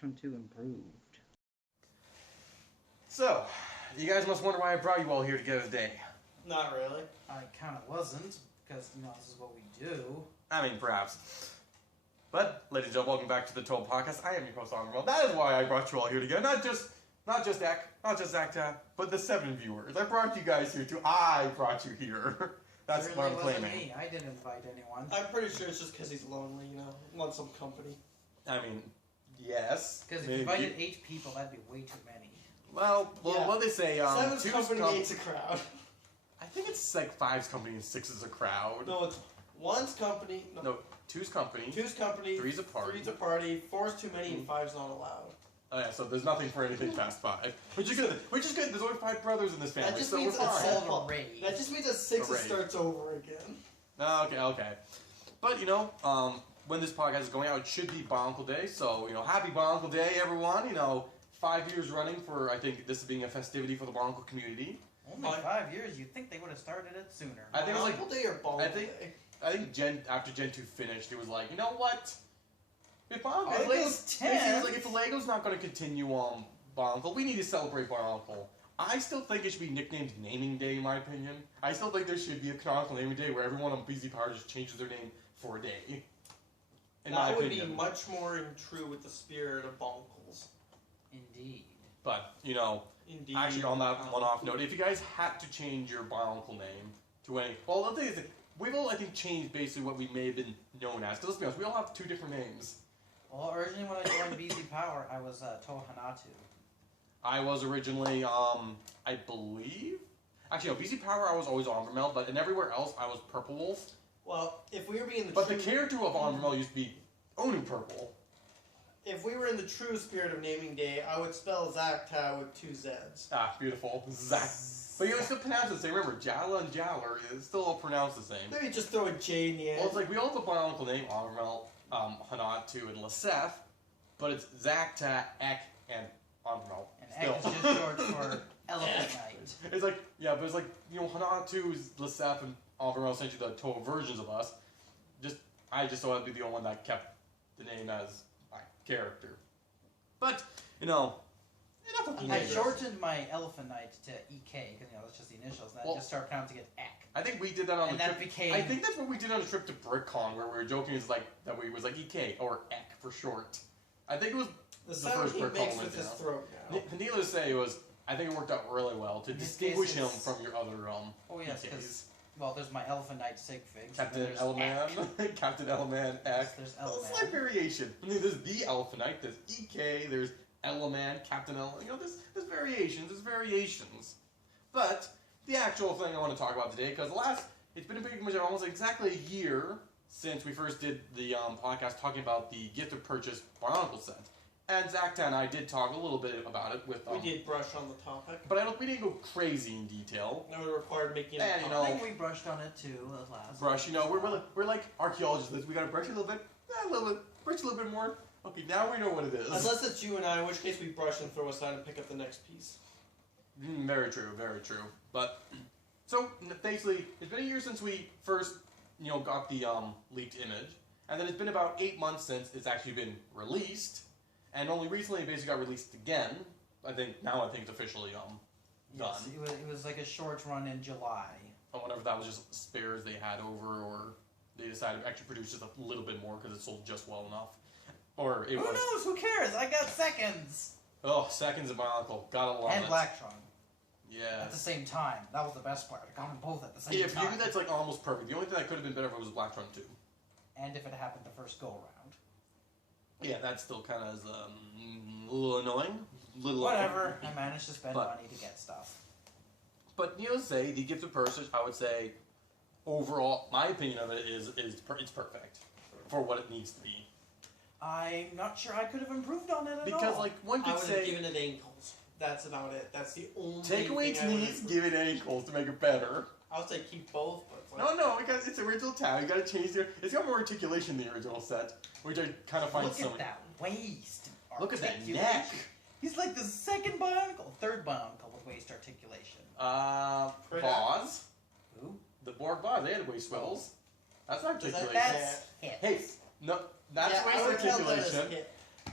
Black 2 improved. So, you guys must wonder why I brought you all here together today. Not really. I kind of wasn't, because, this is what we do. I mean, perhaps. But, ladies and gentlemen, welcome back to the T.O.A Podcast. I am your host, Onvermel. That is why I brought you all here together. Not just Zach, but the 7 viewers. I brought you guys here too. I brought you here. That's what I'm claiming. Me. I didn't invite anyone. I'm pretty sure it's just because he's lonely, wants some company. I mean, yes. Because if you invited 8 people, that'd be way too many. Well, yeah. What they say, 7's company, 8's a crowd. I think it's like 5's company and 6 is a crowd. No, it's 1's company. No, 2's company. 2's company. 3's a party. 3's a party. 4's too many, and 5's not allowed. Oh yeah, so there's nothing for anything past 5. Which is good. There's only 5 brothers in this family, That just so means we're fine. That just means that 6 starts over again. Okay. But, when this podcast is going out, it should be Bionicle Day. So, happy Bionicle Day, everyone. 5 years running for, I think, this being a festivity for the Bionicle community. Only 5 years? You'd think they would have started it sooner. I think it was like Bionicle Day or Bionicle Day? I think after Gen 2 finished, it was like, you know what? If Lego's not going to continue on Bionicle, we need to celebrate Bionicle. I still think it should be nicknamed Naming Day, in my opinion. I still think there should be a canonical naming day where everyone on BZ Power just changes their name for a day. That would be much more in true with the spirit of Bonkles. Indeed. But, Indeed. actually on that one-off note, if you guys had to change your Bionicle name to any... Well, the thing is, we've all, I think, changed basically what we may have been known as. Because let's be honest, we all have 2 different names. Well, originally when I joined BZ Power, I was T.O.A Hanatu. I was originally, I believe... Actually, no, BZ Power, I was always Onvermel, but in everywhere else, I was Purple Wolf. Well, if we were being But the character of Onvermel used to be Onu Purple. If we were in the true spirit of naming day, I would spell Zakta with 2 Z's. Ah, beautiful. Zach. But you still pronounce it the same. Remember, Jala and Jaller is still all pronounced the same. Maybe just throw a J in the end. Well, it's like we all have a Bionicle name, Onvermel, Hanatu, and Lasef, but it's Zakta, Ek, and Onvermel. And Ek is just short for Elephant Knight. It's like, yeah, but it's like, Hanatu is Lasef and Onvermel, essentially the T.O.A versions of us. I just thought I'd be the only one that kept the name as my character. But, enough of the I names. shortened my Elephant Knight to EK, because, that's just the initials, and then I just started pronouncing it Ek. I think we did that on and the trip. Became... I think that's what we did on a trip to BrickCon, where we were joking is like that we was like EK or Ek for short. I think it was the sound he makes with his throat now. Needless to say, I think it worked out really well to distinguish him from your other Oh yes, because there's my Elephant Knight sig fig. Captain Eleman, Captain Eleman Ek. There's Eleman. It's like variation. I mean, there's the Elephant Knight, there's EK, there's Eleman, Captain Eleman. There's variations. But the actual thing I want to talk about today, because it's been pretty much almost exactly a year since we first did the podcast talking about the gift of purchase Bionicle set. And Zakta and I did talk a little bit about it with... we did brush on the topic. But we didn't go crazy in detail. No, it required making and, I think we brushed on it too last. Brush, we're like archaeologists. We gotta brush a little bit, brush a little bit more. Okay, now we know what it is. Unless it's you and I, in which case we brush and throw aside and pick up the next piece. Very true, very true. But, so, basically, it's been a year since we first, got the leaked image. And then it's been about 8 months since it's actually been released. And only recently it basically got released again. I think it's officially done. Yes, it was like a short run in July. I wonder if that was just spares they had over, or they decided to actually produce just a little bit more because it sold just well enough. Or it Who knows? Who cares? I got seconds! Oh, seconds of Bionicle. Gotta love it. And Blacktron. Yeah. At the same time. That was the best part. I got them both at the same time. Yeah, for you, that's like almost perfect. The only thing that could have been better if it was Blacktron 2. And if it happened the first go-around. Yeah, that still kind of is a little annoying. Whatever. I managed to spend money to get stuff. But, say, the gift of purchase, I would say, overall, my opinion of it is it's perfect for what it needs to be. I'm not sure I could have improved on it at all. Because, one could I would say... have given it ankles. That's about it. That's the only take away its knees, give it ankles to make it better. I would say keep both, but... No, because it's original Tahu. You gotta change it's got more articulation than the original set, which I kind of find Look at that waist. Look at that neck. He's like the second Bionicle, third Bionicle with waist articulation. Boz. Who? The Borg Boz, they had waist swivels. That's not articulation. That's hips. Hey, no, that's waist articulation.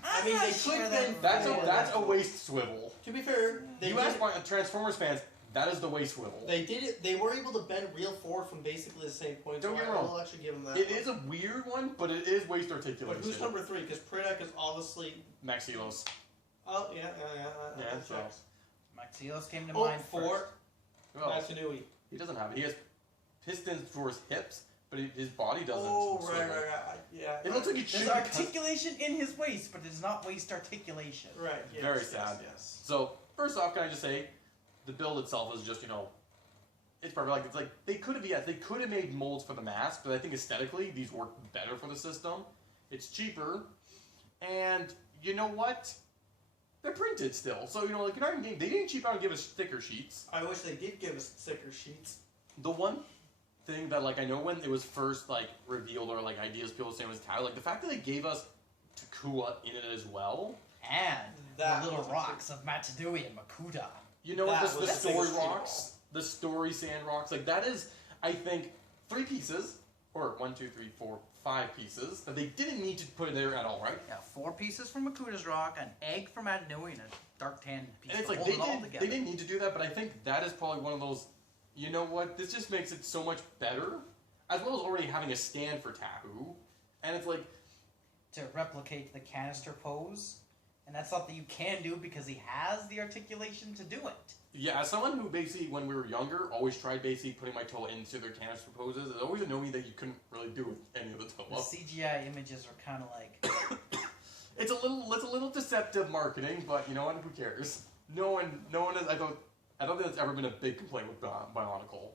I mean, they could have been. That's a waist swivel. To be fair, You ask Transformers fans, that is the waist swivel. They did it. They were able to bend real forward from basically the same point. Don't so get me wrong. I'll actually give them that. It is a weird one, but it is waist articulation. But who's number 3? Because Pridak is obviously. Maxilos. Oh yeah. So. Maxilos came to Oh, mind 4. Well, Matanui. he doesn't have it. He has pistons for his hips, but his body doesn't. Oh, so right. Yeah. It looks like it should. There's articulation in his waist, but it's not waist articulation. Right. Yes, Very yes, sad. Yes. So first off, can I just say, the build itself is just it's perfect. It's like they could have made molds for the mask, but I think aesthetically these work better for the system. It's cheaper, and you know what? They're printed still, so like you're not even getting. They didn't cheap out and give us sticker sheets. I wish they did give us sticker sheets. The one thing that I know when it was first revealed or ideas people were saying was Tahu, the fact that they gave us T.O.A in it as well, And That the little was rocks of Matadui and Makuta. you know what That the was story big rocks, the story sand rocks, that is I think 3 pieces or 1, 2, 3, 4, 5 pieces that they didn't need to put in there at all, right? Yeah, 4 pieces from Makuta's rock, an egg from Matadui, and a dark tan piece. And it's to hold it all together. they didn't need to do that, but I think that is probably one of those. You know what? This just makes it so much better, as well as already having a stand for Tahu, and it's to replicate the canister pose, and that's something you can do because he has the articulation to do it. yeah. As someone who basically, when we were younger, always tried basically putting my toe into their canister poses, it always annoyed me that you couldn't really do with any of the toe The up. CGI images are kind of like It's a little deceptive marketing, but you know what? Who cares? No one is. I don't think that's ever been a big complaint with Bionicle,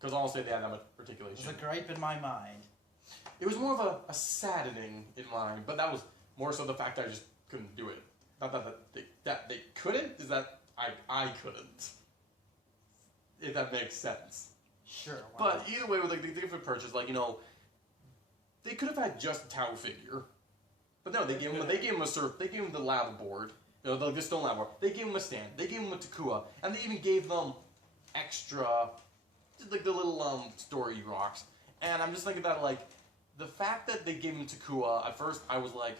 because honestly, they had that much articulation. there's a gripe in my mind. It was more of a saddening in mind, but that was more so the fact that I just couldn't do it. Not that they couldn't, is that I couldn't. If that makes sense. Sure. why But not? either way, with the different purchase, they could have had just a Tahu figure, but no, they gave him a surf. They gave him the lava board, the stone lava board. They gave him a stand. They gave him a T.O.A, and they even gave them extra, just the little story rocks. And I'm just thinking that the fact that they gave him T.O.A, at first I was like,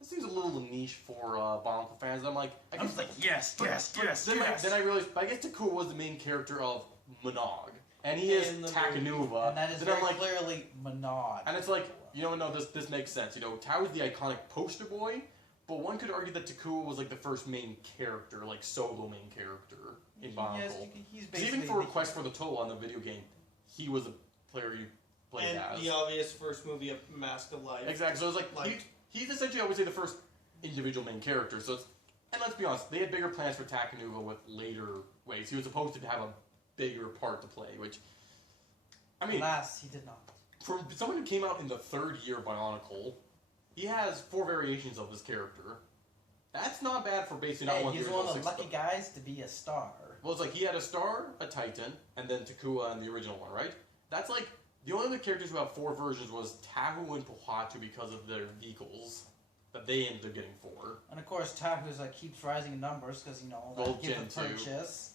this seems a little niche for Bionicle fans. And I'm like, I was like, yes. Then I realized, but I guess T.O.A was the main character of Monog, and he is Takanuva. And that is then very I'm like, clearly Monod. and it's like, no, this makes sense. Tahu is the iconic poster boy, but one could argue that T.O.A was the first main character, solo main character in Bionicle. Yes, he's 'Cause basically even for Request for the T.O.A on the video game, he was a player you played as. And the obvious first movie of Mask of Life. Exactly. So it's he's essentially, I would say, the first individual main character. So and let's be honest, they had bigger plans for Takanuva with later waves. He was supposed to have a bigger part to play, which, I mean, alas, he did not. for someone who came out in the 3rd year of Bionicle, he has 4 variations of his character. That's not bad for basically not one. He's one of the lucky guys to be a star. Well, it's he had a star, a Titan, and then T.O.A in the original one, right? That's the only other characters who have 4 versions was Tahu and Pohatu because of their vehicles that they ended up getting 4. And of course, Tahu's keeps rising in numbers because Well, give Gen the 2. purchase.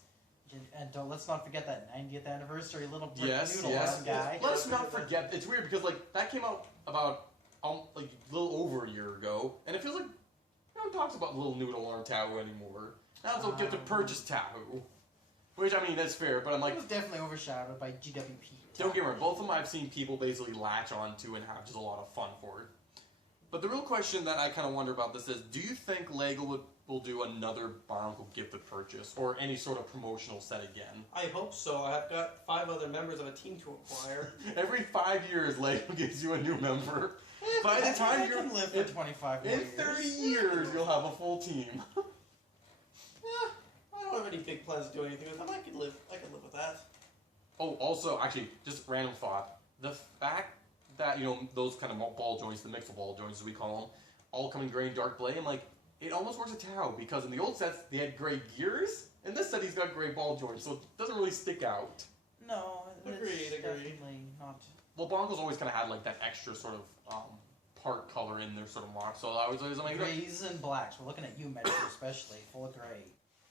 And let's not forget that 90th anniversary little brick Yes. noodle guy. Let's not forget. It's weird because that came out about a little over a year ago, and it feels like no one talks about Little Noodle or Tahu anymore. Now it's get to purchase Tahu, which I mean that's fair, but I'm it was definitely overshadowed by GWP. don't get me wrong. Both of them I've seen people basically latch onto and have just a lot of fun for it. But the real question that I kind of wonder about this is, do you think LEGO will do another Bionicle gifted purchase or any sort of promotional set again? I hope so. I've got 5 other members of a team to acquire. Every 5 years, LEGO gives you a new member. By the time you're can live for 25 more in years. 30 years, you'll have a full team. I don't have any big plans to do anything with them. I can live with that. Oh, also, actually, just random thought. The fact that, those kind of ball joints, the mixed ball joints as we call them, all come in gray and dark gray, I'm like, it almost works with Tahu, because in the old sets, they had gray gears. In this set, he's got gray ball joints, so it doesn't really stick out. No, Agreed. definitely not. Well, Bionincle's always kind of had, that extra sort of, part color in their sort of mark, so I was always like... Grays and blacks. We're looking at you, Metro, especially. Full of gray.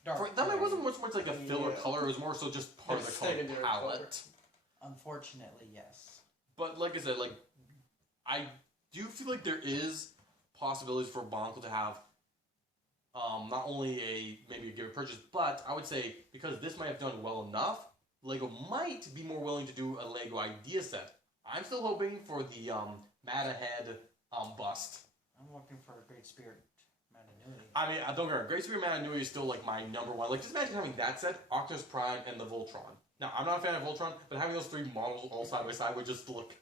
For them, it wasn't much a filler color, it was more so just part of the color Secondary palette. Unfortunately, yes. But like I said, I do feel like there is possibilities for Bionicle to have not only maybe a given purchase, but I would say because this might have done well enough, Lego might be more willing to do a Lego idea set. I'm still hoping for the Mad Ahead bust. I'm looking for a Great Spirit Matanui. I mean, I don't care. Great Spirit Matanui is still like my number one. Like, just imagine having that set, Optimus Prime, and the Voltron. Now, I'm not a fan of Voltron, but having those three models all side by side would just look.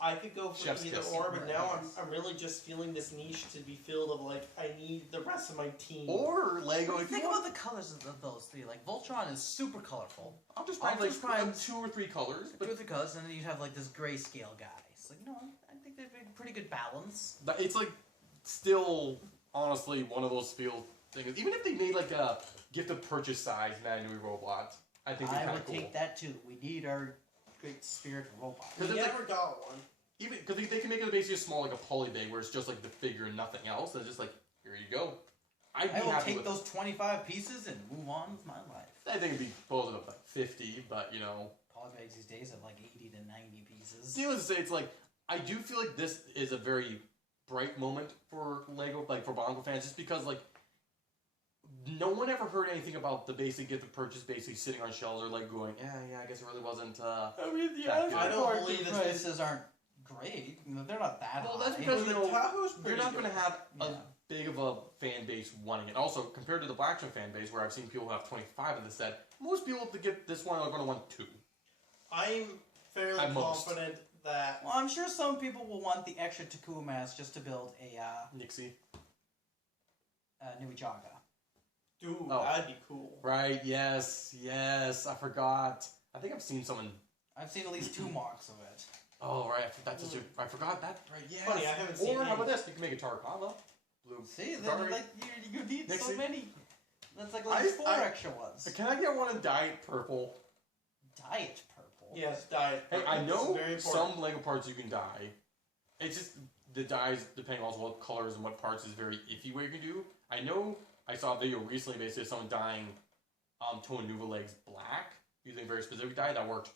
I could go for Chef's either kiss. or, but now I'm really just feeling this niche to be filled of like I need the rest of my team. Or Lego. If Think you about want, the colors of those three. Like Voltron is super colorful. Optimus Prime like Prime's 2 or 3 colors, but two or three colors, and then you have like this grayscale guy. It's like no, I think they'd be a pretty good balance. it's like still honestly one of those feel things. Even if they made like a gift of purchase size Matanui robot, I think they're I kind would of cool. take that too. We need our Great Spirit robot. We Because it's never got one. even because they can make it basically small like a poly bag where it's just like the figure and nothing else. It's just like here you go. I'd be I will happy take with those 25 pieces and move on with my life. I think it'd be closer to like 50, but you know. Polybags these days have like 80 to 90 pieces. Needless to say, it's like I do feel like this is a very bright moment for Lego, like for Bionicle fans, just because like no one ever heard anything about the basic gift of purchase basically sitting on shelves or like going, yeah, I guess it really wasn't. I mean, that good. I don't believe this. prices aren't great. You know, they're not that Well, high. that's because The you know Tahoe's you're pretty not going to good. have a Yeah. big of a fan base wanting it. Also, compared to the Blackstone fan base, where I've seen people who have 25 of the set, most people to get this one are going to want 2. I'm fairly At most. confident that Well, I'm sure some people will want the extra Takua mask just to build a Nixie. Nuijaga. dude, Oh. that'd be cool. Right, yes, I forgot. I think I've seen someone. I've seen at least 2 mocks of it. Oh, right, I forgot that. Right, yes. Funny, I haven't seen Or how about any. this? You can make a Tarakama. Blue. See, then Sorry. like you need so Nixie. many. That's like I- 4 I- extra ones. Can I get one in Diet Purple? Diet purple. Yes, diet. Hey, I This know is very important. some Lego parts you can dye. It's just the dyes, depending on what colors and what parts, is very iffy what you can do. I know I saw a video recently basically of someone dyeing T.O.A Nuva legs black using a very specific dye that worked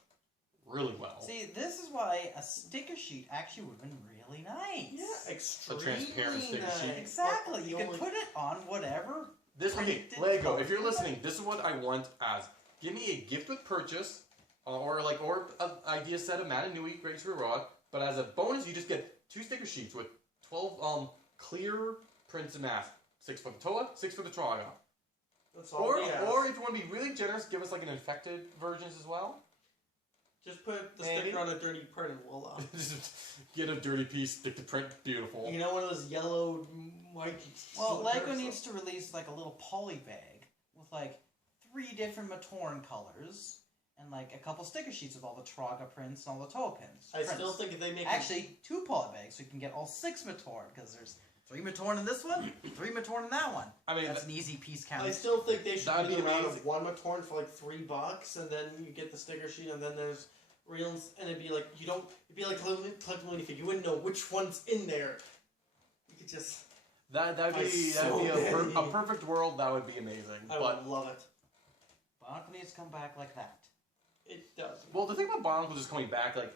really well. See, this is why a sticker sheet actually would have been really nice. Yeah, extremely transparent sticker sheet. nice. Exactly. But You the can only- put it on whatever. This okay, printed Lego. color. If you're listening, this is what I want as give me a gift with purchase, or an idea set of Matanui Great Spirit Rod. But as a bonus, you just get 2 sticker sheets with 12 clear prints and masks. 6 for the T.O.A, 6 for the Traga. That's all Or we ask. or if you want to be really generous, give us like an infected versions as well. Just put the Maybe. sticker on a dirty print and voila. Just get a dirty piece, stick the print, beautiful. You know, one of those yellow, white. Well, Lego slippers. needs to release like a little poly bag with like 3 different Matoran colors and like a couple sticker sheets with all the Traga prints and all the T.O.A prints. I still think if they make Actually, 2 poly bags so you can get all 6 Matoran because there's 3 Matoran in this one, 3 Matoran in that one. I mean, That's an easy piece count. I still think they should That'd do be the round amazing. of one Matorn for like $3, and then you get the sticker sheet, and then there's reels, and it'd be like it'd be like collecting minifig. You wouldn't know which one's in there. You could just. that'd I be so a many. perfect world. That would be amazing. I But would love it. Bionicle needs to come back like that. It does. well, the thing about Bionicle just coming back, like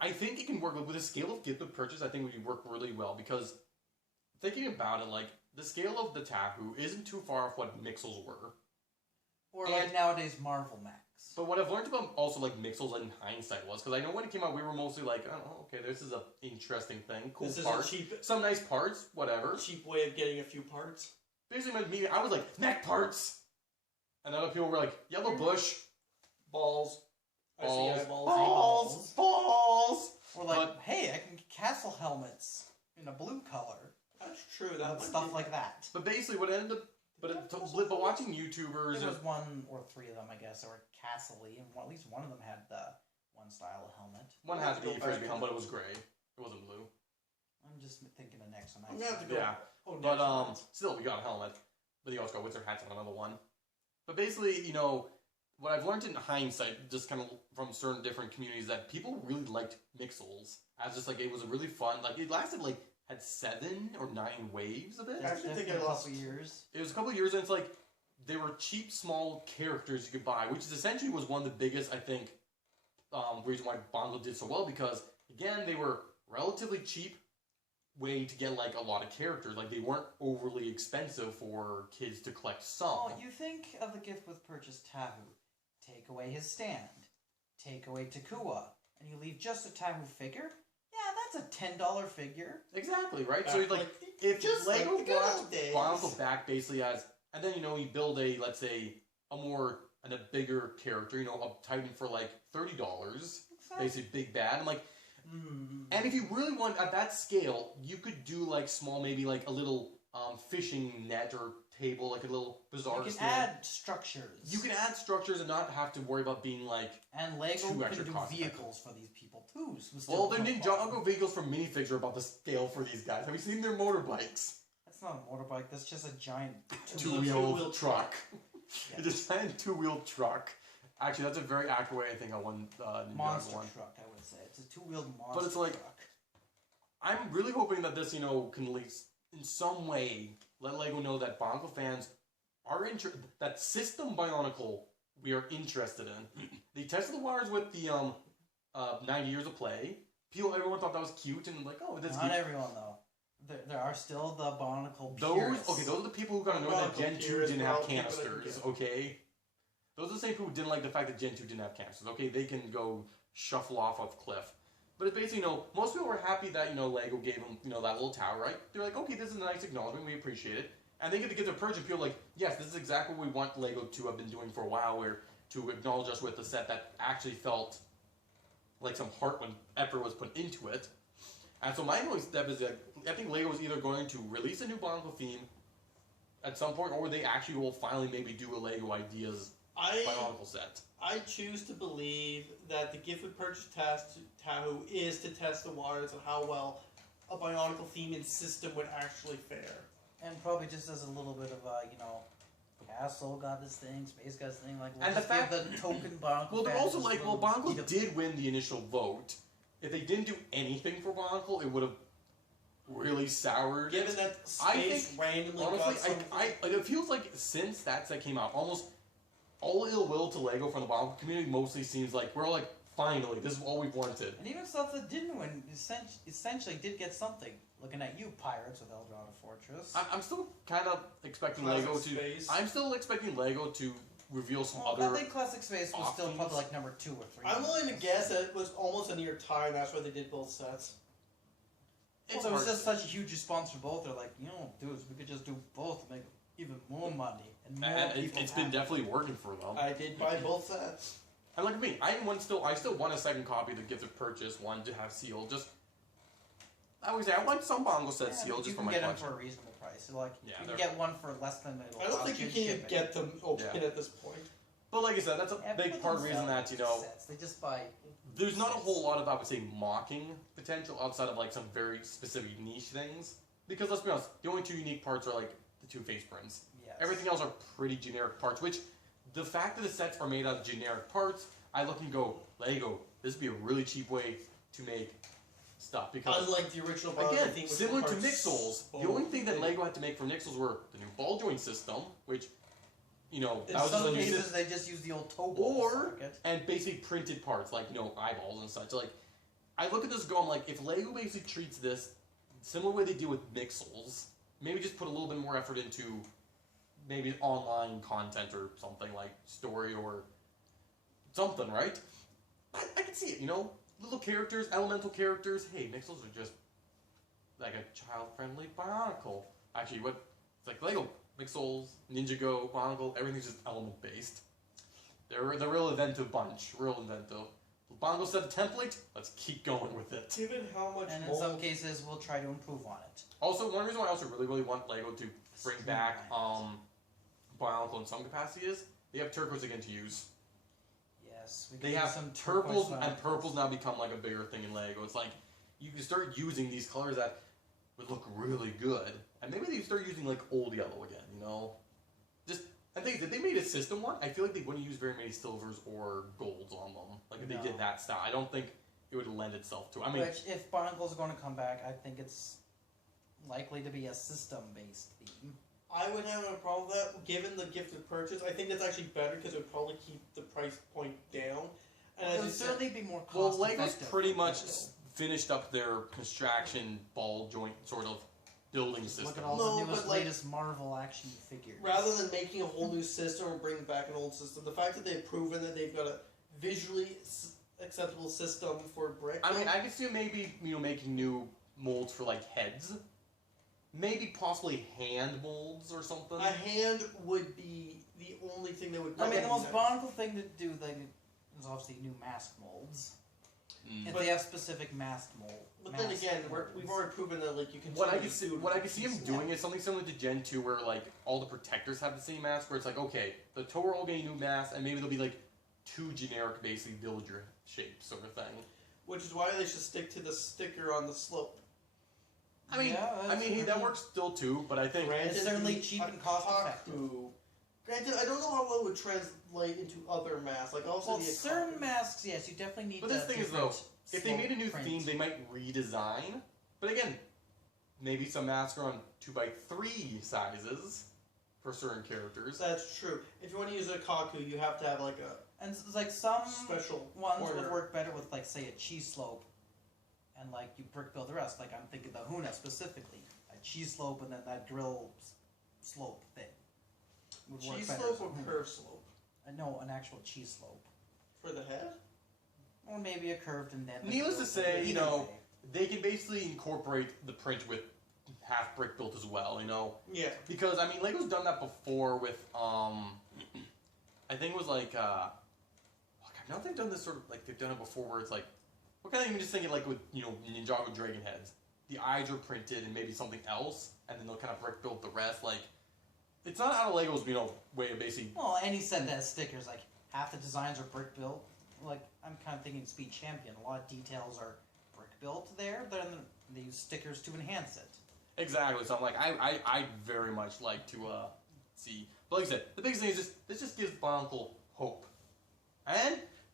I think it can work with a scale of gift with purchase. I think would work really well because thinking about it, like the scale of the Tahu isn't too far off what Mixels were. Or And- like nowadays Marvel Max. But what I've learned about also like Mixels in hindsight was because I know when it came out we were mostly like, oh, okay, this is a interesting thing, cool This is parts, a cheap some nice parts, whatever. way of getting a few parts. Basically, with me, I was like neck parts, and other people were like yellow bush, Balls. I see balls, eyeballs. balls. Or like, But- hey, I can get castle helmets in a blue color. That's true. That And would stuff be- like that. But basically, what ended up, but watching YouTubers There was and 1 or 3 of them, I guess, that were castle-y, and at least one of them had the one style of helmet. one had to be Go back frisbee in. helmet, but it was gray. It wasn't blue. I'm just thinking of next one. I'm gonna have to go. Yeah. Oh, But next one. still, we got a helmet. But you also got Wizard hats on another one. But basically, you know, what I've learned in hindsight, just kind of from certain different communities, that people really liked Mixels. As just like it was a really fun. Like it lasted like had 7 or 9 waves of it. I actually think Definitely I a lost- couple years. It was a couple of years, and it's like they were cheap, small characters you could buy, which is essentially was one of the biggest, I think, reason why Bionicle did so well because again they were relatively cheap, way to get like a lot of characters. Like they weren't overly expensive for kids to collect some. Oh, you think of the gift with purchase Tahu. Take away his stand. Take away T.O.A. And you leave just a Tahu figure? Yeah, that's a $10 figure. Exactly, right? So like if just Lego like the good brought old days. Bionicle back basically as, and then you build a, let's say, a bigger character, a Titan for like $30, basically big bad, and like, and if you really want at that scale, you could do like small, maybe like a little fishing net or table, like a little bizarre. You can stand. add structures. You can add structures and not have to worry about being like. And Lego too can extra do cost vehicles for these people too. So Well, the Ninjago vehicles from minifigs are about the scale for these guys. Have you seen their motorbikes? That's not a motorbike. That's just a giant Two-wheel truck. Yeah. It's a giant two-wheel truck. Actually, that's a very accurate way I think I won Ninjago monster one. truck. I would say it's a two-wheeled monster. But it's like- truck. I'm really hoping that this, can at least in some way let Lego know that Bionicle fans are interested. That system Bionicle we are interested in. They tested the waters with the 90 Years of Play. Everyone thought that was cute and like, oh, that's Not cute. everyone though. There are still the Bionicle Those purists. are the people who got annoyed that Bionicle Gen 2 purists, didn't have well, people that canisters. get- Okay, those are the same people who didn't like the fact that Gen 2 didn't have canisters. Okay, they can go shuffle off a cliff. But it's basically, most people were happy that, Lego gave them, that little tower, right? They're like, okay, this is a nice acknowledgement, we appreciate it. And they get to give their purge and feel like, yes, this is exactly what we want Lego to have been doing for a while, where to acknowledge us with a set that actually felt like some heart when effort was put into it. And so my only step is that I think Lego is either going to release a new Bionicle theme at some point, or they actually will finally maybe do a Lego Ideas Bionicle set. I choose to believe that the gift with purchase Tahu is to test the waters of how well a Bionicle themed system would actually fare. And probably just as a little bit of Castle got this thing, Space got this thing, like we'll And the just fact- give the token Bionicle. Well, they're fans also just like, a well, little Bionicle beat up. did win the initial vote. If they didn't do anything for Bionicle, it would have really soured it. Given that I Space think, randomly got Honestly, something. it feels like since that set came out, almost all ill will to Lego from the Bionicle community mostly seems like we're all like, finally, this is all we've wanted. And even stuff that didn't win essentially did get something. Looking at you, Pirates with Eldorado Fortress. I'm still kind of expecting Classic Lego to. Space. I'm still expecting Lego to reveal some Well, other. I think Classic Space was still options. probably like number 2 or 3. I'm willing to guess that it was almost a near tie, and that's why they did both sets. Well, there was just such a huge response for both. They're like, dudes, we could just do both to make even more money and more and people it's been happy. definitely working for them. I did buy both sets. And look at me, I still want a second copy of the Gift of Purchase one to have sealed. Just I always say I want some Bionicle set Yeah, sealed but just you for can my get them collection. for a reasonable price. So like, Yeah, you they're- can get one for less than it'll I don't cost think you in can even shipping. get them open Yeah. at this point. But like I said, that's a Yeah, big put part of them the reason that selling sets. They just buy. there's not a sets. whole lot of I would say mocking potential outside of like some very specific niche things. Because let's be honest, the only two unique parts are like the two face prints. Yes. Everything else are pretty generic parts, which the fact that the sets are made out of generic parts, I look and go, Lego, this would be a really cheap way to make stuff. Because, Unlike the original Bionicle again, theme, which similar to required Nixels, so the only thing that big. Lego had to make for Nixels were the new ball joint system, which, In that was just some a new cases, system. they just use the old toe ball Or, socket. and basically printed parts, like, eyeballs and such. Like, I look at this and go, I'm like, if Lego basically treats this similar way they do with Nixels, maybe just put a little bit more effort into maybe online content or something like story or something, right? I can see it, little characters, elemental characters. Hey, Nixels are just like a child-friendly Bionicle. Actually, it's like Lego, Nixels, Ninjago, Bionicle, everything's just element-based. They're the real inventive bunch, real inventive. Bionicle set a template, let's keep going with it. Given how much And in mold, some cases, we'll try to improve on it. Also, one reason why I also really, really want Lego to bring back Streamline Bionicle in some capacity is they have turquoise again to use. Yes, we They can have use some purples, turquoise and Bionicles. purples now become like a bigger thing in Lego. It's like you can start using these colors that would look really good, and maybe they start using like old yellow again. Just I think if they made a system one, I feel like they wouldn't use very many silvers or golds on them. Like if they No. did that style, I don't think it would lend itself to. I mean, Which, if Bionicles are going to come back, I think it's likely to be a system-based theme. I would have no problem with that. Given the gift of purchase, I think that's actually better because it would probably keep the price point down. And It as would you said, certainly be more well, cost Lego's effective pretty for much Lego. finished up their construction ball joint sort of building system. Look at all No, the newest, but, like, latest Marvel action figures. Rather than making a whole new system or bringing back an old system, the fact that they've proven that they've got a visually acceptable system for brick. I mean, I could see maybe, making new molds for, like, heads. Maybe possibly hand molds or something. A hand would be the only thing that would. I mean, the most nice. Bionicle thing to do is obviously new mask molds. If But- they have specific mask mold. But then again, we've already proven that like you can. What I totally could see, do it what I with could see him pieces. doing is something similar to Gen 2, where like all the protectors have the same mask. Where it's like, okay, the T.O.A are all getting new masks, and maybe there'll be like 2 generic, basically villager shapes sort of thing. Which is why they should stick to the sticker on the slope. I mean, that works still too. But I think Granted, It's certainly the cheap and cost-effective. Tahu- Granted, I don't know how well it would translate into other masks. Like also Well, the certain Akaku. masks, yes, you definitely need. But this the thing is, though, different if they made a new slope theme, print. they might redesign. But again, maybe some masks are on 2x3 sizes for certain characters. That's true. If you want to use a Kaku, you have to have like a And it's like some special ones corner. would work better with, like, say, a cheese slope, and like you brick build the rest. Like I'm thinking the Huna specifically, a cheese slope, and then that grill slope thing. Would work Cheese better slope as a or Huna. curve slope No, an actual cheese slope, for the head. or maybe a curved and then. Needless to say, Either you know, way. they can basically incorporate the print with half brick built as well, Yeah. because I mean Lego's done that before with I think it was like now they've done this sort of like they've done it before where it's like what kind of thing, just thinking like with Ninjago Dragon heads, the eyes are printed and maybe something else, and then they'll kind of brick build the rest. Like it's not out of Lego's way of basically. Well, any set that has stickers, like half the designs are brick built. Like I'm kind of thinking Speed Champion, a lot of details are brick built there, but then they use stickers to enhance it. Exactly. So I'm like, I very much like to see. But like I said, the biggest thing is this just gives Bionicle hope.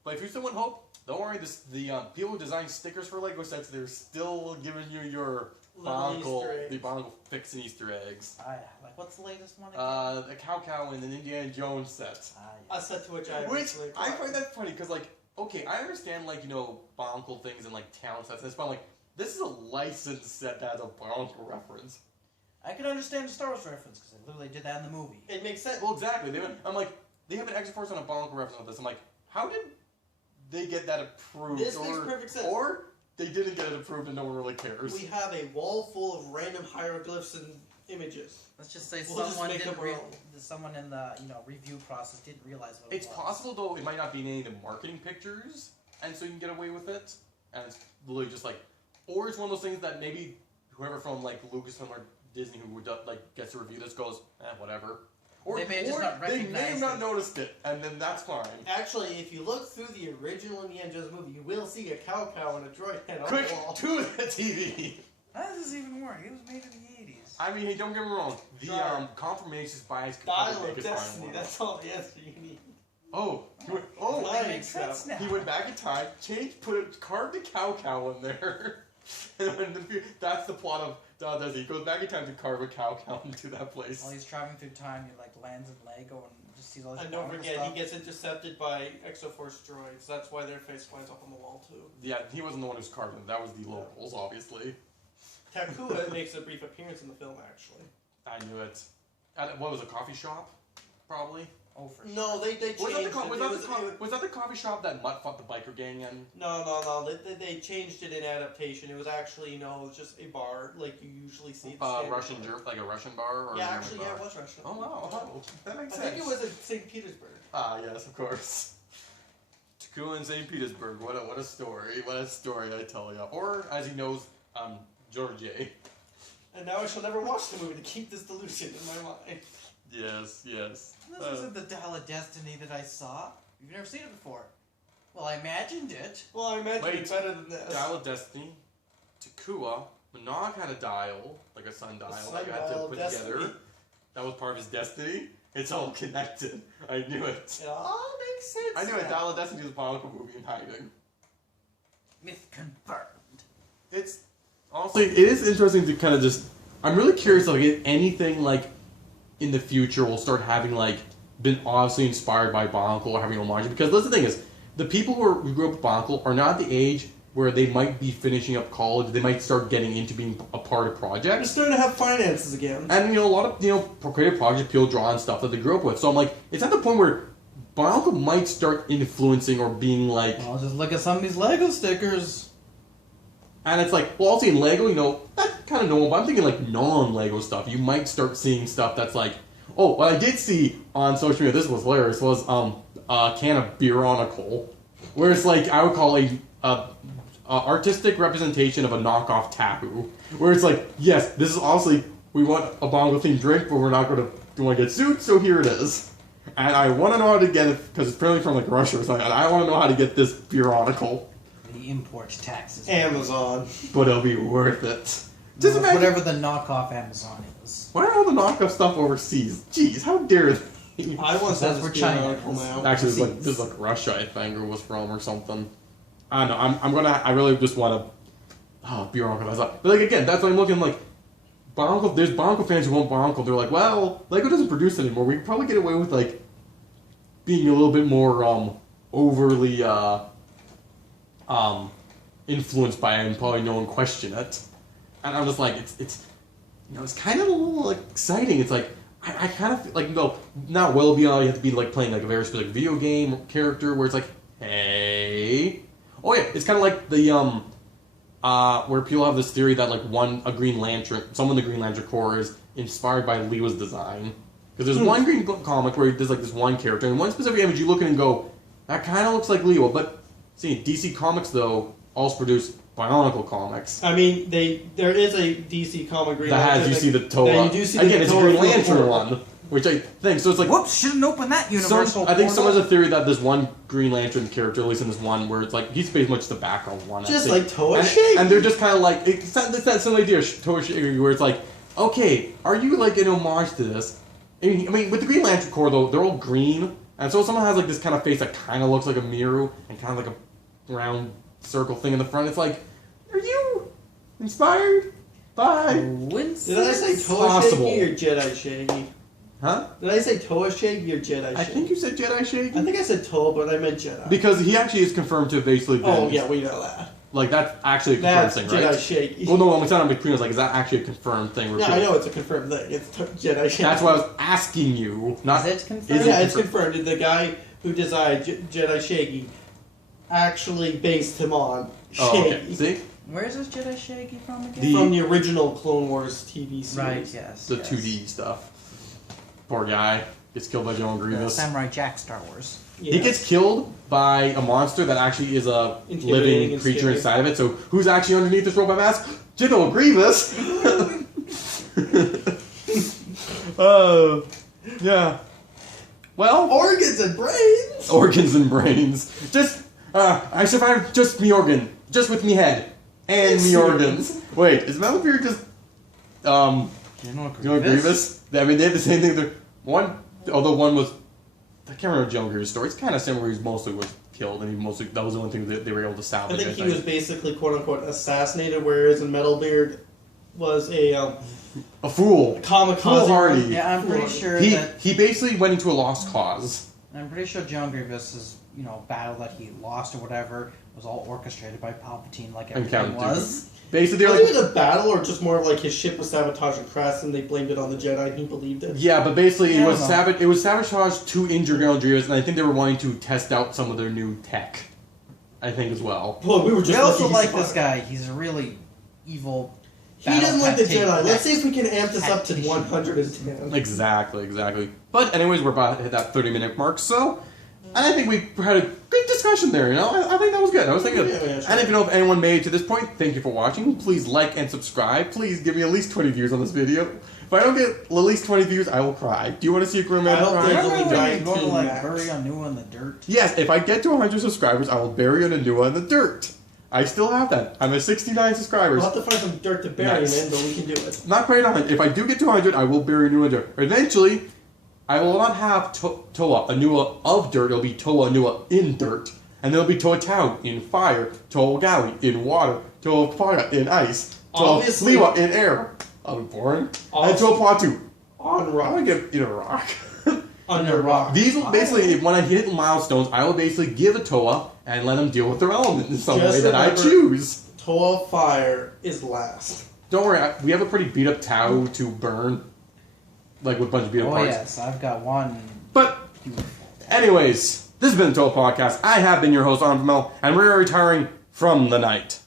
But if you still want hope, don't worry. The people who design stickers for Lego sets, they're still giving you your Little Easter Bionicle, eggs. the Bionicle fix and Easter eggs. Like what's the latest one again? The Cow in the Indiana Jones set. A set to which I Which recently I acquired. find that funny because like, okay, I understand like Bionicle things and like town sets and this, but I'm like, this is a licensed set that has a Bionicle reference. I can understand the Star Wars reference because they literally did that in the movie. It makes sense. Well, exactly. I'm like, they have an extra force on a Bionicle reference on this. I'm like, how did they get that approved? This makes perfect sense. Or they didn't get it approved and no one really cares. We have a wall full of random hieroglyphs and images. Let's just say We'll just someone make didn't up our own. someone in the review process didn't realize what It's it was. possible though it might not be in any of the marketing pictures, and so you can get away with it. And it's literally just like, or it's one of those things that maybe whoever from like Lucasfilm or Disney who would like gets to review this goes, whatever. Or They may just not they may recognize have not it. noticed it, and then that's fine. Actually, if you look through the original Indiana Jones movie, you will see a cow and a droid head on Quick the wall. to the TV. That is even more. It was made in the 80s. I mean, hey, don't get me wrong. The Sure. confirmations bias could Dial probably of make us find Destiny, one. that's all the answer you need. Oh, he went, Nice. It makes sense now. he went back in time, carved the cow in there. And that's the plot of does he goes back in time to carve a cow into that place. While he's traveling through time, he lands in Lego and just sees all this. And don't Bionicle forget, stuff. he gets intercepted by Exoforce droids. That's why their face lines up on the wall, too. Yeah, he wasn't the one who's carved them. That was the locals, obviously. Takua makes a brief appearance in the film, actually. I knew it. At what was it, a coffee shop? Probably. Oh, for sure. No, they changed Was that, it. was that the coffee shop that Mutt fought the biker gang in? No. They changed it in adaptation. It was actually, it was just a bar, like you usually see. the standard Russian bar. jerk, like a Russian bar? Or a Yeah, German actually, bar? yeah, it was Russian. Oh, wow. That makes I sense. think it was in St. Petersburg. Ah, yes, of course. Takua in St. Petersburg. What a story. What a story, I tell ya. Or, as he knows, George A. And now I shall never watch the movie to keep this delusion in my mind. Yes. This isn't the Dial of Destiny that I saw. You've never seen it before. Well, I imagined it. Well, I imagine Wait, it's better than this. Dial of Destiny, Takua, Monog had a dial, like a sun dial, sun that you had to dial of put destiny. together. That was part of his destiny. It's all connected. I knew it. It all makes sense. I knew it. now. Dial of Destiny is a Bionicle movie in hiding. Myth confirmed. It's honestly, it is interesting to kind of just. I'm really curious, like, if anything like in the future will start having like been obviously inspired by Bionicle or having homage. Because that's the thing is, the people who grew up with Bionicle are not the age where they might be finishing up college, they might start getting into being a part of They're projects. starting to have finances again. And, a lot of, creative projects people draw on stuff that they grew up with. So I'm like, it's at the point where Bionicle might start influencing or being like... I'll just look at some of these Lego stickers. And it's like, well, I'll see in Lego, that's kind of normal, but I'm thinking like non-Lego stuff. You might start seeing stuff that's like... Oh, what I did see on social media, this was hilarious, was a can of Bionicle, where it's like, I would call a artistic representation of a knockoff Tahu, where it's like, yes, this is obviously, we want a Bionicle themed drink, but we're not going to get sued, so here it is. And I want to know how to get it, because it's apparently from like Russia or something, and I want to know how to get this Bionicle. The import taxes. Amazon. But it'll be worth it. Just imagine. Whatever the knockoff Amazon is. Why are all the knockoff stuff overseas? Jeez, how dare they? I want That's to where China now. Actually, this is like Russia, I think, or was from, or something. I don't know. I really just want to. Oh, Bionicle. That's not. But like again, that's what I'm looking like. Bionicle. There's Bionicle fans who want Bionicle. They're like, well, Lego doesn't produce it anymore. We can probably get away with like being a little bit more overly influenced by it and probably no one question it. And I'm just like, it's kind of a little like, exciting. It's like I kind of feel like not well beyond you have to be like playing like a very specific video game character where it's like, hey, oh yeah, it's kind of like the where people have this theory that like a Green Lantern, someone in the Green Lantern Corps is inspired by Leo's design. Because there's one Green comic where there's like this one character, and one specific image you look at and go, that kind of looks like Leo. But see, DC Comics though also produce Bionicle comics. I mean, there is a DC comic Green that Lantern. has you see the T.O.A. You do see Again, the it's a T.O.A. Green Lantern one, which I think so. It's like Whoops! Shouldn't open that universal. I think portal. someone has a theory that there's one Green Lantern character, at least in this one, where it's like he's pretty much the background one. Just I think. like T.O.A. and, Shake. and they're just kind of like it's that same idea, T.O.A. Shake, where it's like, okay, are you like an homage to this? I mean, with the Green Lantern Corps though, they're all green, and so someone has like this kind of face that kind of looks like a Miru and kind of like a round circle thing in the front. It's like, are you inspired by? Did I say T.O.A. Possible. Shaky or Jedi Shaggy? Huh? Did I say T.O.A. Shaggy or Jedi Shaggy? I think you said Jedi Shake. I think I said T.O.A., but I meant Jedi. Because he actually is confirmed to have basically been. Oh yeah, we know that. Like that's actually a confirmed That's thing, Jedi right? Shaky. Well, no, I'm saying on McQueen was like, is that actually a confirmed thing? Yeah, I know it's a confirmed thing. It's Jedi Shaky. That's what I was asking you. Not Is it confirmed? Is Yeah, it it's confirmed. The guy who designed Jedi Shaggy actually based him on Oh, Shaggy okay. See Where is this Jedi Shaggy from again? The- from the original Clone Wars TV series. Right. Yes. the yes. 2D stuff. Poor guy gets killed by General The Grievous. Samurai Jack Star Wars. Yeah. He gets killed by a monster that actually is a Intimidating living and creature scary. inside of it. So who's actually underneath this robot mask? General Grievous. Oh, yeah. Well, Organs and brains. organs and brains. Just, I survived just me organ. Just with me head. And me organs. Wait, is Malapir just, General Grievous? I mean, they have the same thing. Although one was, I can't remember General Grievous' story. It's kind of similar. He mostly was killed, and that was the only thing that they were able to I salvage. think he was basically quote unquote assassinated, whereas in Metalbeard was a fool. kamikaze. Foolhardy. Yeah, I'm pretty sure He that he basically went into a lost cause. I'm pretty sure John Grievous' battle that he lost or whatever was all orchestrated by Palpatine, like And everything Count Dooku. was. Basically, Was like, it a battle or just more of like his ship was sabotaged and crashed and they blamed it on the Jedi and he believed it? yeah, but basically I it was don't know. It was sabotage to injure General Grievous, and I think they were wanting to test out some of their new tech. I think as well. Well, we were We just also lucky he like this survived. guy. He's a really evil. He doesn't like the battle Jedi. tactic- Let's see if we can amp this up to tactician. 110. Exactly. But anyways, we're about to hit that 30-minute mark, so and I think we had a good discussion there. I think that was good. I was thinking. Yeah, sure. And if you know if anyone made it to this point, thank you for watching. Please like and subscribe. Please give me at least 20 views on this video. If I don't get at least 20 views, I will cry. Do you want to see a Grim Man I don't cry? think- Remember There's only when you go to 19 like max. bury Anua in the dirt? Yes, if I get to 100 subscribers, I will bury Onvermel in the dirt. I still have that. I'm at 69 subscribers. We'll have to find some dirt to bury Nice. him in, but we can do it. Not quite 100. If I do get to 100, I will bury Onua in dirt. Eventually, I will not have T.O.A. Onua of dirt. It'll be T.O.A. Onua in dirt. And there'll be T.O.A. Tahu in fire, T.O.A. Gali in water, T.O.A. Fire in ice, T.O.A. Obviously- Liwa in air. I'll be born. And Also- T.O.A. Patu. On I rock. want to get in a rock. Under rock. These will basically, when I hit milestones, I will basically give a T.O.A and let them deal with their element in some Just way that I remember- choose. T.O.A Fire is last. Don't worry, we have a pretty beat up Tahu to burn. Like with a bunch of beat up Oh parts. yes, I've got one. But, anyways, this has been the T.O.A Podcast. I have been your host, Onvermel, and we're retiring from the night.